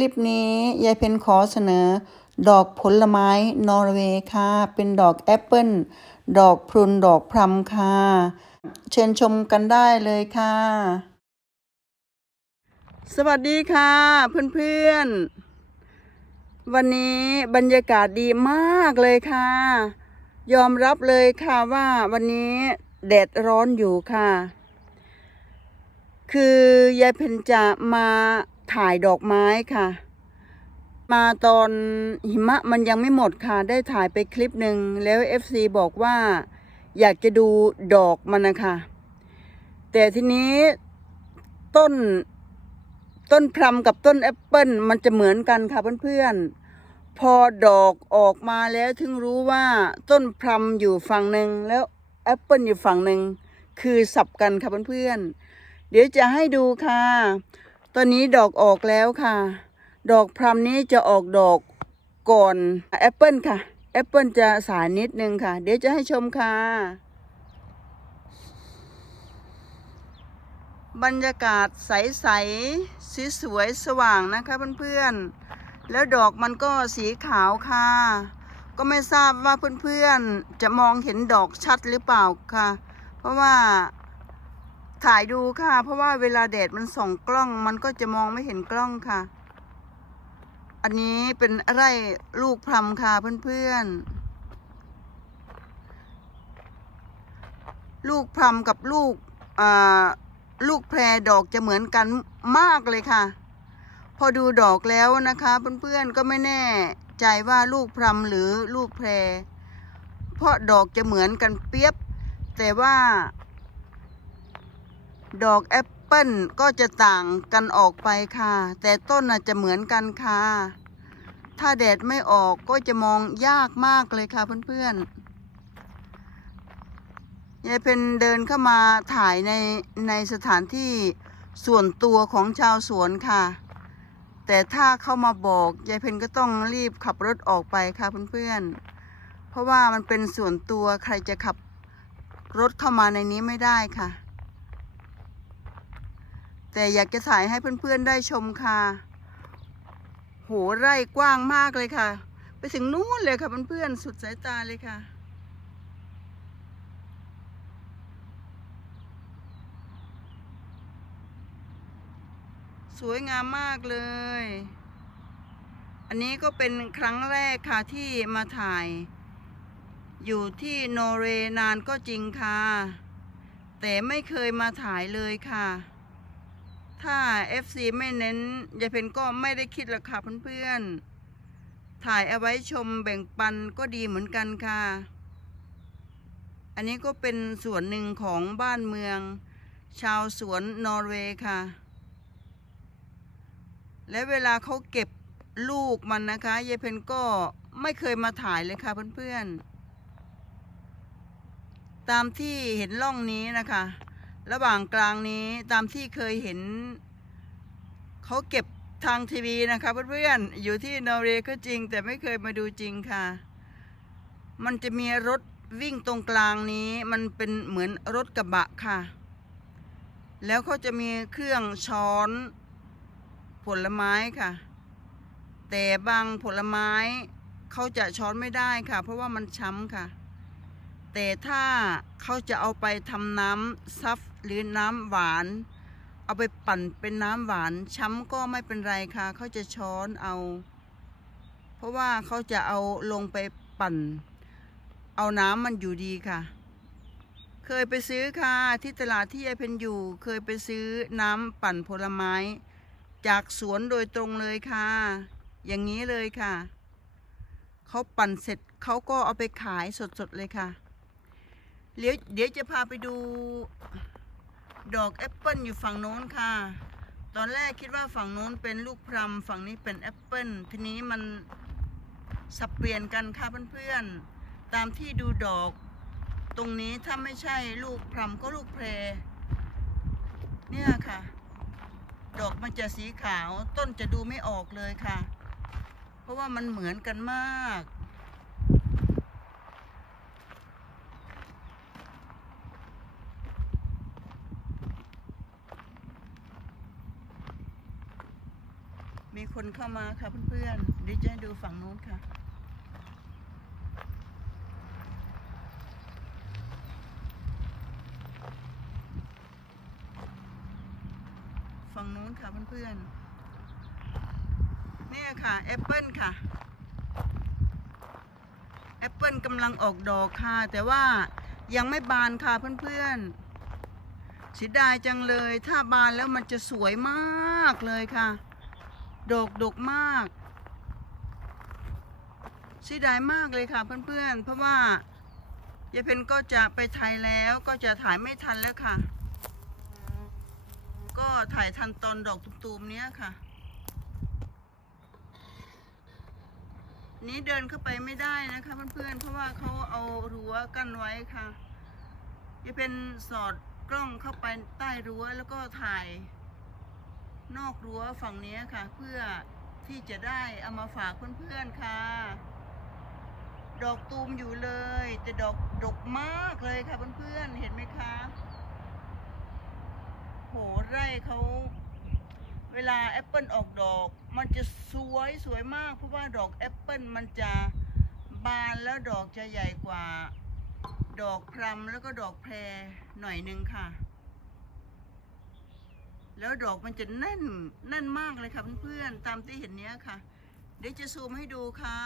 ลิปนี้ยายเพนขอเสนอ ดอกผลไม้นอร์เวย์ค่ะ เป็นดอกแอปเปิลดอกพรุนดอกพลัมค่ะ เชิญชมกันได้เลยค่ะ สวัสดีค่ะเพื่อนๆ วันนี้บรรยากาศดีมากเลยค่ะ ยอมรับเลยค่ะว่าวันนี้แดดร้อนอยู่ค่ะ คือยายเพนจะมา ถ่ายดอกไม้ค่ะ มาตอนหิมะมันยังไม่หมดค่ะ ได้ถ่ายไปคลิปหนึ่งแล้ว FC บอกว่า อยากจะดูดอกมันนะคะแต่ทีนี้ต้นต้นพลัมกับต้นแอปเปิลมันจะเหมือนกันค่ะเพื่อนๆ พอดอกออกมาแล้วถึงรู้ว่าต้นพลัมอยู่ฝั่งหนึ่งแล้วแอปเปิลอยู่ฝั่งหนึ่งคือสับกันค่ะเพื่อนๆ เดี๋ยวจะให้ดูค่ะ อนนี้ดอกออกแล้วค่ะ ดอกพลัมนี้จะออกดอกก่อนแอปเปิลค่ะ แอปเปิลจะสายนิดนึงค่ะ เดี๋ยวจะให้ชมค่ะ บรรยากาศใสๆสีสวยสว่างนะคะเพื่อนๆ แล้วดอกมันก็สีขาวค่ะ ก็ไม่ทราบว่าเพื่อนๆ จะมองเห็นดอกชัดหรือเปล่าค่ะ เพราะว่า ถ่ายดูค่ะ เพราะว่าเวลาแดดมันส่องกล้อง มันก็จะมองไม่เห็นกล้องค่ะ อันนี้เป็นไร่ลูกพลัมค่ะเพื่อนๆ ลูกพลัมกับลูกอ่าลูกแพรดอกจะเหมือนกันมากเลยค่ะ พอดูดอกแล้วนะคะเพื่อนๆก็ไม่แน่ใจว่าลูกพลัมหรือลูกแพร เพราะดอกจะเหมือนกันเปียบ แต่ว่า ดอกแอปเปิลก็จะต่างกันออกไปค่ะ แต่ต้นอาจจะเหมือนกันค่ะ ถ้าแดดไม่ออกก็จะมองยากมากเลยค่ะเพื่อนๆยายเพนเดินเข้ามาถ่ายในในสถานที่ส่วนตัวของชาวสวนค่ะ แต่ถ้าเข้ามาบอกยายเพนก็ต้องรีบขับรถออกไปค่ะเพื่อนๆเพราะว่ามันเป็นส่วนตัวใครจะขับรถเข้ามาในนี้ไม่ได้ค่ะ แต่อยากจะถ่ายให้เพื่อนๆได้ชมค่ะ โหไร่กว้างมากเลยค่ะ ไปถึงนู้นเลยค่ะเพื่อนๆสุดสายตาเลยค่ะ สวยงามมากเลย อันนี้ก็เป็นครั้งแรกค่ะที่มาถ่าย อยู่ที่นอร์เวย์นานก็จริงค่ะ แต่ไม่เคยมาถ่ายเลยค่ะ ถ้า FC ไม่เน้นยายเพนก็ไม่ได้คิดรอกค่ะเพื่อนๆ ถ่ายเอาไว้ชมแบ่งปันก็ดีเหมือนกันค่ะ อันนี้ก็เป็นส่วนหนึ่งของบ้านเมือง ชาวสวนนอร์เวย์ค่ะ และเวลาเขาเก็บลูกมันนะคะยายเพนก็ไม่เคยมาถ่ายเลยค่ะเพื่อนๆ ตามที่เห็นล่องนี้นะคะ ระหว่างกลางนี้ตามที่เคยเห็นเขาเก็บทางทีวีนะคะเพื่อนๆอยู่ที่นอร์เวย์ก็จริง แต่ไม่เคยมาดูจริงค่ะ มันจะมีรถวิ่งตรงกลางนี้มันเป็นเหมือนรถกระบะค่ะ แล้วเขาจะมีเครื่องช้อนผลไม้ค่ะ แต่บางผลไม้เขาจะช้อนไม่ได้ค่ะ เพราะว่ามันช้ำค่ะ แต่ถ้าเขาจะเอาไปทำน้ำซับ หรือน้ำหวาน เอาไปปั่นเป็นน้ำหวาน ช้ำก็ไม่เป็นไรค่ะ เขาจะช้อนเอา เพราะว่าเขาจะเอาลงไปปั่น เอาน้ำมันอยู่ดีค่ะ เคยไปซื้อค่ะ ที่ตลาดที่ยายเพนอยู่ เคยไปซื้อน้ำปั่นผลไม้ จากสวนโดยตรงเลยค่ะ อย่างนี้เลยค่ะเขาปั่นเสร็จเขาก็เอาไปขายสดๆเลยค่ะ เดี๋ยวเดี๋ยวจะพาไปดู ดอกแอปเปิลอยู่ฝั่งโน้นค่ะ ตอนแรกคิดว่าฝั่งโน้นเป็นลูกพลัมฝั่งนี้เป็นแอปเปิลทีนี้มันสับเปลี่ยนกันค่ะเพื่อนๆ ตามที่ดูดอก ตรงนี้ถ้าไม่ใช่ลูกพลัมก็ลูกแพรเนี่ยค่ะ ดอกมันจะสีขาวต้นจะดูไม่ออกเลยค่ะ เพราะว่ามันเหมือนกันมาก มีคนเข้ามาค่ะเพื่อนๆดี๋ยวจะให้ดูฝั่งนู้นค่ะ ฝั่งนู้นค่ะเพื่อนๆเนี่ยค่ะแอปเปิลค่ะแอปเปิลกำลังออกดอกค่ะ แต่ว่ายังไม่บานค่ะเพื่อนๆเสียดายจังเลย ถ้าบานแล้วมันจะสวยมากเลยค่ะ ดอกดกมากเสียดายมากเลยค่ะเพื่อนๆ เพราะว่ายายเพนก็จะไปไทยแล้วก็จะถ่ายไม่ทันแล้วค่ะ ก็ถ่ายทันตอนดอกตูมๆเนี้ยค่ะ นี้เดินเข้าไปไม่ได้นะคะเพื่อนๆ เพราะว่าเขาเอารั้วกั้นไว้ค่ะจะเป็นสอดกล้องเข้าไปใต้รั้วแล้วก็ถ่าย นอกรั้วฝั่งนี้ค่ะ เพื่อที่จะได้เอามาฝากเพื่อนๆค่ะ ดอกตูมอยู่เลยแต่ดอกดกมากเลยค่ะเพื่อนๆเห็นไหมคะโหไร่เขาเวลาแอปเปิลออกดอก มันจะสวยสวยมาก เพราะว่าดอกแอปเปิลมันจะบานแล้วดอกจะใหญ่กว่า ดอกพลัมแล้วก็ดอกแพรหน่อยนึงค่ะ แล้วดอกมันจะแน่นแน่นมากเลยค่ะเพื่อนๆตามที่เห็นเนี้ยค่ะ เดี๋ยวจะซูมให้ดูค่ะ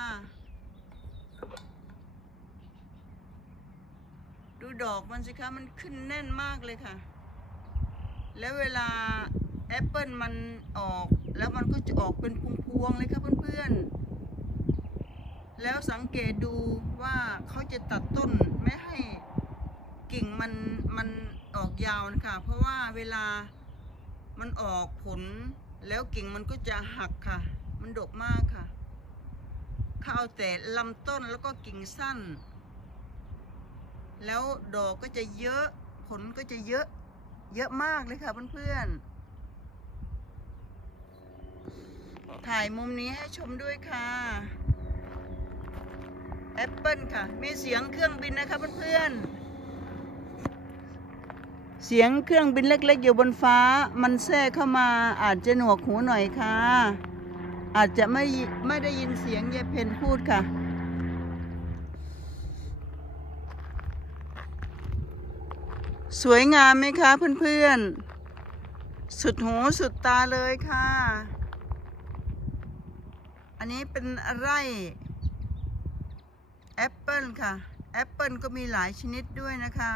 ดูดอกมันสิคะมันขึ้นแน่นมากเลยค่ะ แล้วเวลาแอปเปิลมันออกแล้วมันก็จะออกเป็นพวงๆเลยครับเพื่อนๆ แล้วสังเกตดูว่าเขาจะตัดต้นไม่ให้กิ่งมันมันออกยาวนะคะเพราะว่าเวลา มันออกผลแล้วกิ่งมันก็จะหักค่ะ มันดกมากค่ะเขาเอาแต่ลำต้นแล้วก็กิ่งสั้น แล้วดอกก็จะเยอะผลก็จะเยอะ เยอะมากเลยค่ะเพื่อนๆ ถ่ายมุมนี้ให้ชมด้วยค่ะแอปเปิลค่ะ มีเสียงเครื่องบินนะคะเพื่อนๆ เสียงเครื่องบินเล็ก ๆ อยู่บนฟ้า มันแทรกเข้ามาอาจจะหนวกหูหน่อยค่ะ อาจจะไม่ไม่ได้ยินเสียงยายเพนพูดค่ะสวยงามไหมคะเพื่อนๆ สุดหูสุดตาเลยค่ะ อันนี้เป็นไร่แอปเปิลค่ะ แอปเปิลก็มีหลายชนิดด้วยนะคะ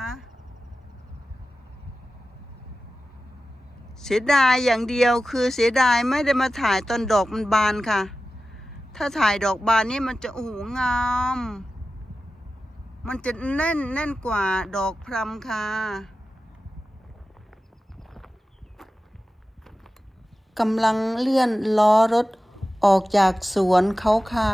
เสียดายอย่างเดียวคือเสียดายไม่ได้มาถ่ายตอนดอกมันบานค่ะ ถ้าถ่ายดอกบานนี่มันจะโอ้โหงาม มันจะแน่นแน่นกว่าดอกพรำค่ะกำลังเลื่อนล้อรถออกจากสวนเขาค่ะ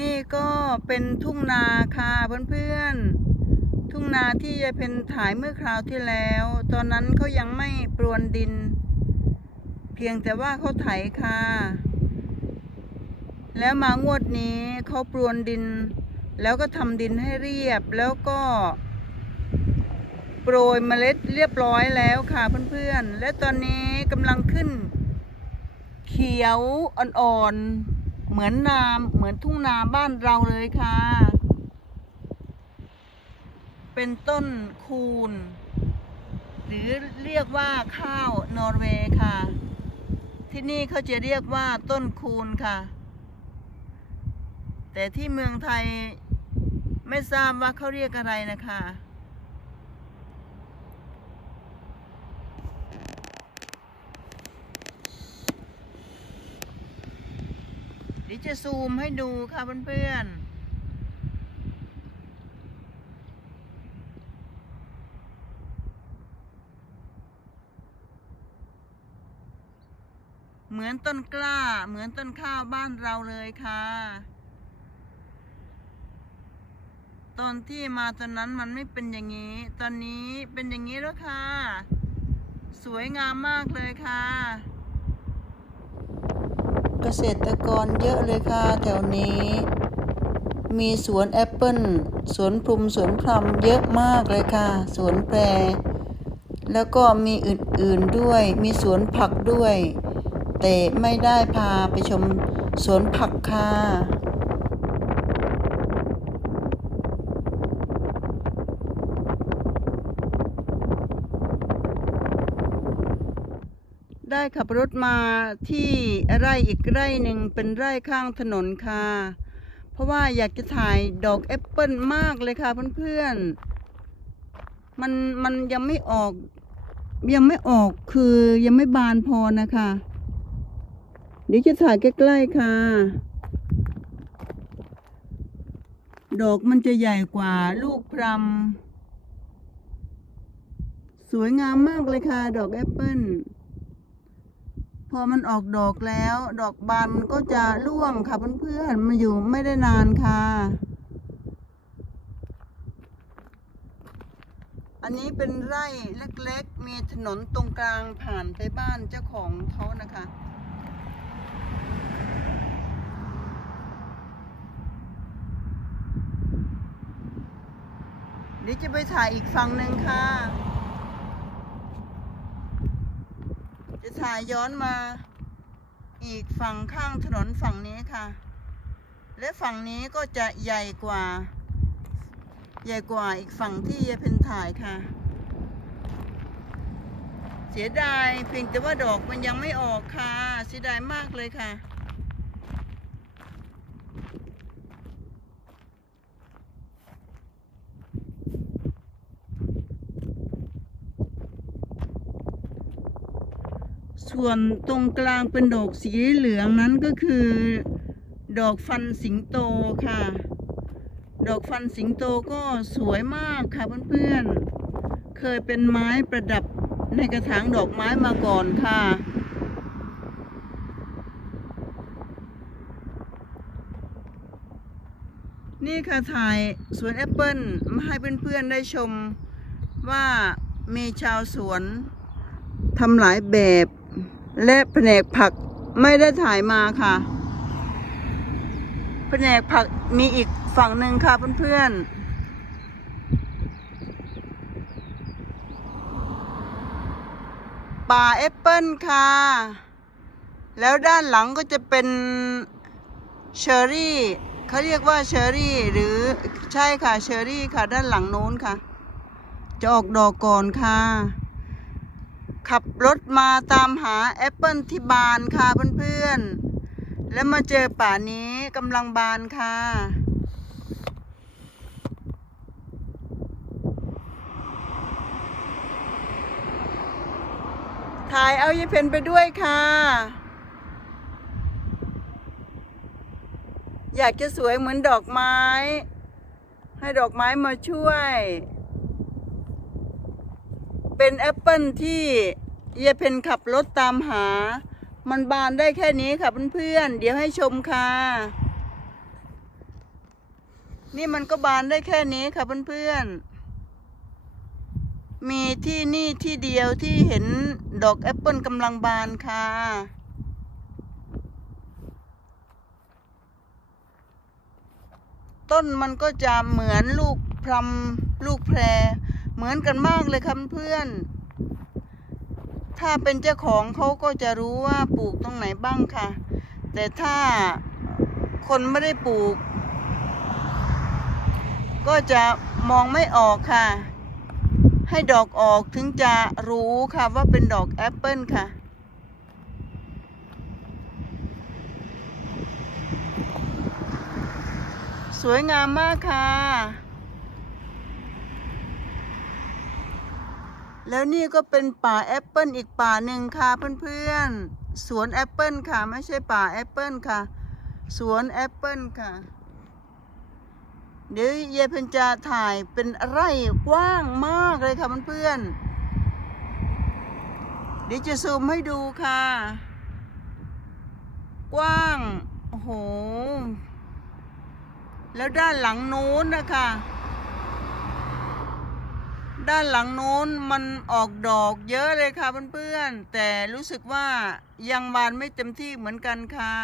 นี่ก็ เป็นทุ่งนาค่ะเพื่อนๆ ทุ่งนาที่ยายเพนถ่ายเมื่อคราวที่แล้ว ตอนนั้นเขายังไม่ปรวนดิน เพียงแต่ว่าเขาไถค่ะ แล้วมางวดนี้เขาปรวนดิน แล้วก็ทำดินให้เรียบแล้วก็โปรยเมล็ดเรียบร้อยแล้วค่ะเพื่อนๆ และตอนนี้กำลังขึ้น เขียวอ่อนๆ เหมือนนาเหมือนทุ่งนาบ้านเราเลยค่ะ เป็นต้นคูน หรือเรียกว่าข้าวนอร์เวย์ค่ะ ที่นี่เขาจะเรียกว่าต้นคูณค่ะ แต่ที่เมืองไทยไม่ทราบว่าเขาเรียกอะไรนะคะ ดี๋ยวจะซูมให้ดูค่ะเพื่อนๆเหมือนต้นกล้า เหมือนต้นข้าวบ้านเราเลยค่ะ ตอนที่มาตอนนั้นมันไม่เป็นอย่างนี้ ตอนนี้เป็นอย่างนี้แล้วค่ะ สวยงามมากเลยค่ะ เกษตรกรเยอะเลยค่ะแถวนี้ มีสวนแอปเปิลสวนพลุมสวนพรำเยอะมากเลยค่ะ สวนแปร แล้วก็มีอื่นๆด้วย มีสวนผักด้วย แต่ไม่ได้พาไปชมสวนผักค่ะ ได้ขับรถมาที่ไร่อีกไร่หนึ่งเป็นไร่ข้างถนนค่ะ เพราะว่าอยากจะถ่ายดอกแอปเปิลมากเลยค่ะเพื่อนๆ มันมันยังไม่ออก ยังไม่ออกคือยังไม่บานพอนะคะ เดี๋ยวจะถ่ายใกล้ๆค่ะ ดอกมันจะใหญ่กว่าลูกพรำสวยงามมากเลยค่ะ ดอกแอปเปิล พอมันออกดอกแล้ว ดอกบานมันก็จะร่วงค่ะเพื่อนๆมาอยู่ไม่ได้นานค่ะ อันนี้เป็นไร่เล็กๆ มีถนนตรงกลางผ่านไปบ้านเจ้าของเขานะคะเดี๋ยวจะไปถ่ายอีกฝั่งหนึ่งค่ะ จะถ่ายย้อนมา อีกฝั่งข้างถนนฝั่งนี้ค่ะ และฝั่งนี้ก็จะใหญ่กว่า ใหญ่กว่าอีกฝั่งที่ยายเพนถ่ายค่ะ เสียดายเพียงแต่ว่าดอกมันยังไม่ออกค่ะ เสียดายมากเลยค่ะ ส่วนตรงกลางเป็นดอกสีเหลืองนั้นก็คือ ดอกฟันสิงโตค่ะ ดอกฟันสิงโตก็สวยมากค่ะเพื่อนๆ เคยเป็นไม้ประดับในกระถางดอกไม้มาก่อนค่ะ นี่ค่ะถ่ายสวนแอปเปิลมาให้เพื่อนๆได้ชมว่ามีชาวสวนทำหลายแบบ และแผนกผักไม่ได้ถ่ายมาค่ะ แผนกผักมีอีกฝั่งหนึ่งค่ะเพื่อนๆป่าแอปเปิลค่ะ แล้วด้านหลังก็จะเป็นเชอร์รี่เขาเรียกว่าเชอร์รี่หรือใช่ค่ะเชอร์รี่ค่ะ ด้านหลังโน้นค่ะ จะออกดอกก่อนค่ะ ขับรถมาตามหาแอปเปิลที่บานค่ะเพื่อนๆ แล้วมาเจอป่านี้กำลังบานค่ะ ถ่ายเอายายเพนไปด้วยค่ะ อยากจะสวยเหมือนดอกไม้ ให้ดอกไม้มาช่วย เป็นแอปเปิลที่เยเพนขับรถตามหา มันบานได้แค่นี้ค่ะเพื่อนๆเดี๋ยวให้ชมค่ะ นี่มันก็บานได้แค่นี้ค่ะเพื่อนๆ มีที่นี่ที่เดียวที่เห็นดอกแอปเปิลกำลังบานค่ะต้นมันก็จะเหมือนลูกพรำลูกแพร เหมือนกันมากเลยครับเพื่อน ถ้าเป็นเจ้าของเขาก็จะรู้ว่าปลูกตรงไหนบ้างค่ะ แต่ถ้าคนไม่ได้ปลูก ก็จะมองไม่ออกค่ะ ให้ดอกออกถึงจะรู้ค่ะว่าเป็นดอกแอปเปิลค่ะสวยงามมากค่ะ แล้วนี่ก็เป็นป่าแอปเปิลอีกป่าหนึ่งค่ะเพื่อนๆ สวนแอปเปิลค่ะ ไม่ใช่ป่าแอปเปิลค่ะ สวนแอปเปิลค่ะ เดี๋ยวยายเพ็ญจะถ่ายเป็นไร่กว้างมากเลยค่ะเพื่อนๆ เดี๋ยวจะซูมให้ดูค่ะ กว้าง โอ้โห แล้วด้านหลังนู้นนะคะ ด้านหลังโน้นมันออกดอกเยอะเลยค่ะเพื่อนๆ แต่รู้สึกว่ายังบานไม่เต็มที่เหมือนกันค่ะ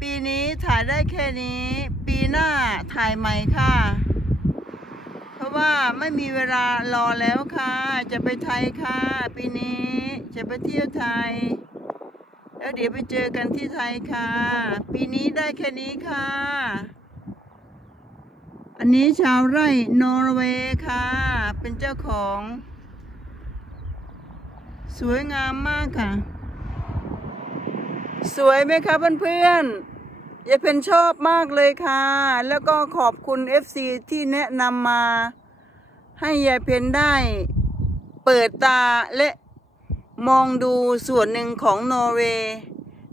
ปีนี้ถ่ายได้แค่นี้ ปีหน้าถ่ายใหม่ค่ะ เพราะว่าไม่มีเวลารอแล้วค่ะ จะไปไทยค่ะ ปีนี้จะไปเที่ยวไทย แล้วเดี๋ยวไปเจอกันที่ไทยค่ะ ปีนี้ได้แค่นี้ค่ะ อันนี้ชาวไร่นอร์เวย์ค่ะ เป็นเจ้าของ สวยงามมากค่ะ สวยไหมคะเพื่อนๆยายเพนชอบมากเลยค่ะ แล้วก็ขอบคุณ FC ที่แนะนำมา ให้ยายเพนได้ เปิดตาและ มองดูส่วนหนึ่งของนอร์เวย์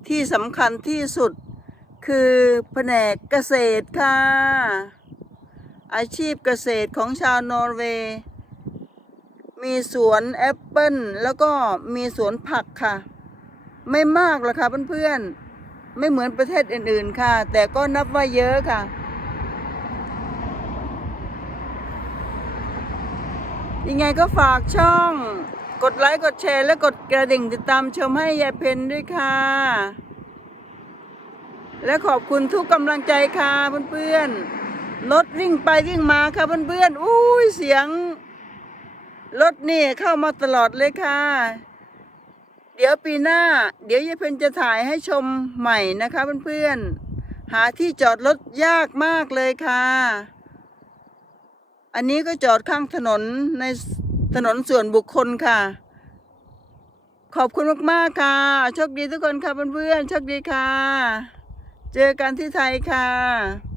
ที่สำคัญที่สุดคือแผนกเกษตรค่ะ อาชีพเกษตรของชาวนอร์เวย์มีสวนแอปเปิลแล้วก็มีสวนผักค่ะ ไม่มากหรอกค่ะเพื่อนๆ ไม่เหมือนประเทศอื่นๆค่ะ แต่ก็นับว่าเยอะค่ะ ยังไงก็ฝากช่อง กดไลค์ กดแชร์ และกดกระดิ่งติดตามชมให้ยายเพนด้วยค่ะ และขอบคุณทุกกำลังใจค่ะเพื่อนๆรถวิ่งไปวิ่งมาค่ะเพื่อนๆอุ้ยเสียงรถนี่เข้ามาตลอดเลยค่ะ เดี๋ยวปีหน้า เดี๋ยวยายเพนจะถ่ายให้ชมใหม่นะคะเพื่อนๆหาที่จอดรถยากมากเลยค่ะ อันนี้ก็จอดข้างถนนใน ถนนส่วนบุคคลค่ะ ขอบคุณมากๆค่ะ โชคดีทุกคนค่ะเพื่อนๆ โชคดีค่ะ เจอกันที่ไทยค่ะ